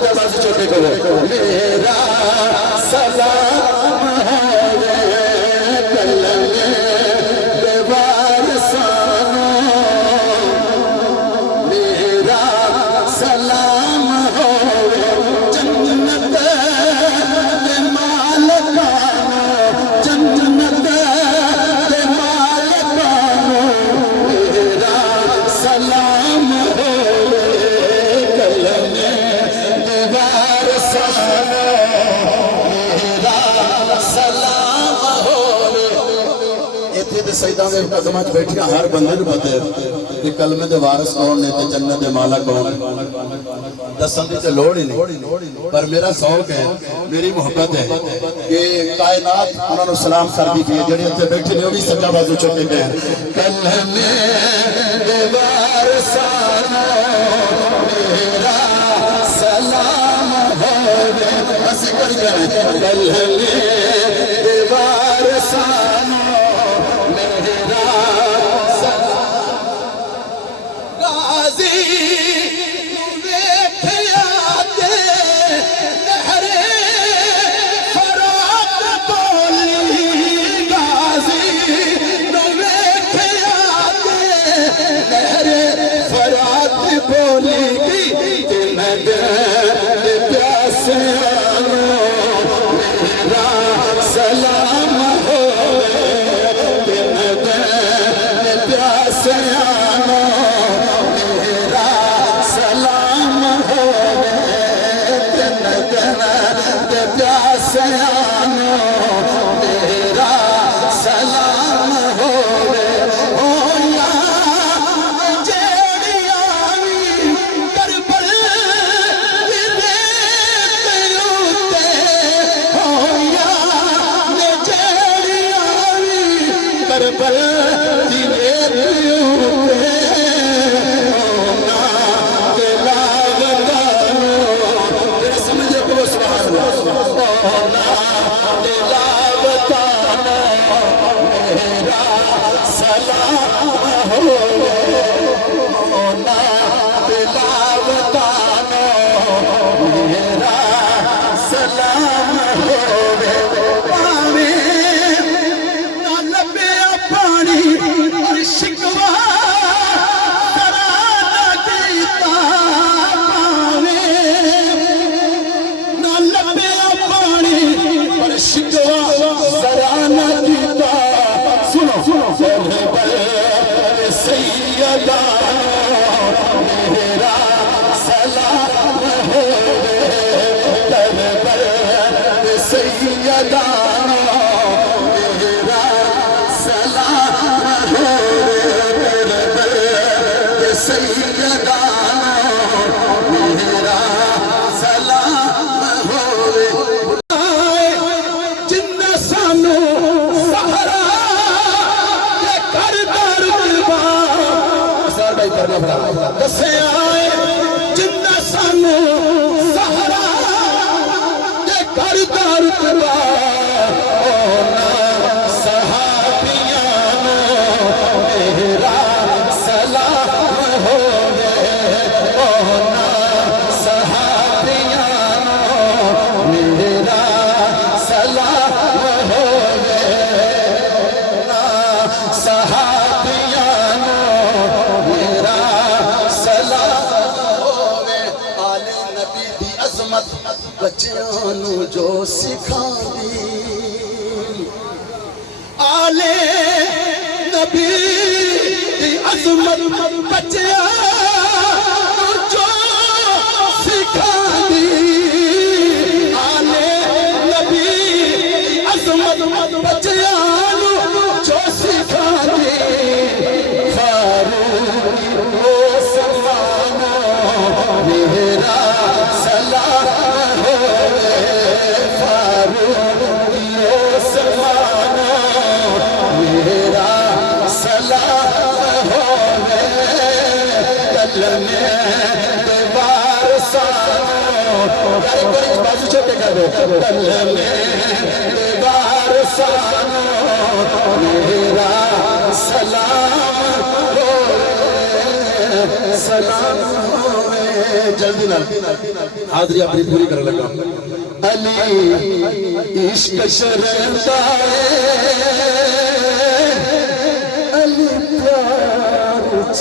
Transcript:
سجا بازی چھوٹے کو میرا سلام ہے کلم دیوار سانو میرا سلام ہو جنت دے مالکانو جنت دے مالکانو میرا سلام ہو کلم دیوار سانو میرا سلام ہو ایتھے دے سیدہ میں قدمات بیٹھیا ہر بندے نے پتے کہ کلمے دے وارث کون نے تے جنت دے مالا کون دسن دی تے لوڑ ہی نہیں پر میرا ذوق ہے میری محبت ہے کہ کائنات انہوں نے سلام کر دی کہ جڑے اتنے بیٹھے نے وہ بھی سجا بازو چکے گئے کلمے دے وارثانو میرا سلام ہوے اسی کر گئے کلمے دے وارثانو میرا سلام غازی دسے آئے جنہ سانو سہرا دے کردہ رتبہ اونا صحابیانو میرا سلام ہووے اونا صحابیانو میرا سلام ہووے اونا صحابیانو میرا سلام ہووے آل نبی دی عظمت بچیانو جو سکھان دی آل نبی دی عظمت بچیانو جو سکھان دی آل نبی دی عظمت بچیانو جو سکھان دی فاروق عثمانو میرا سلام ہووے فاروق عثمانو میرا سلام ہووے کلمے دے وارثانو کوئی بازو چھوٹے کر دو کلمے دے وارثانو میرا سلام ہووے سلام ہووے جلدی نال حاضری اپنی پوری کر لگا علی عشق شرمتا ہے علی پیار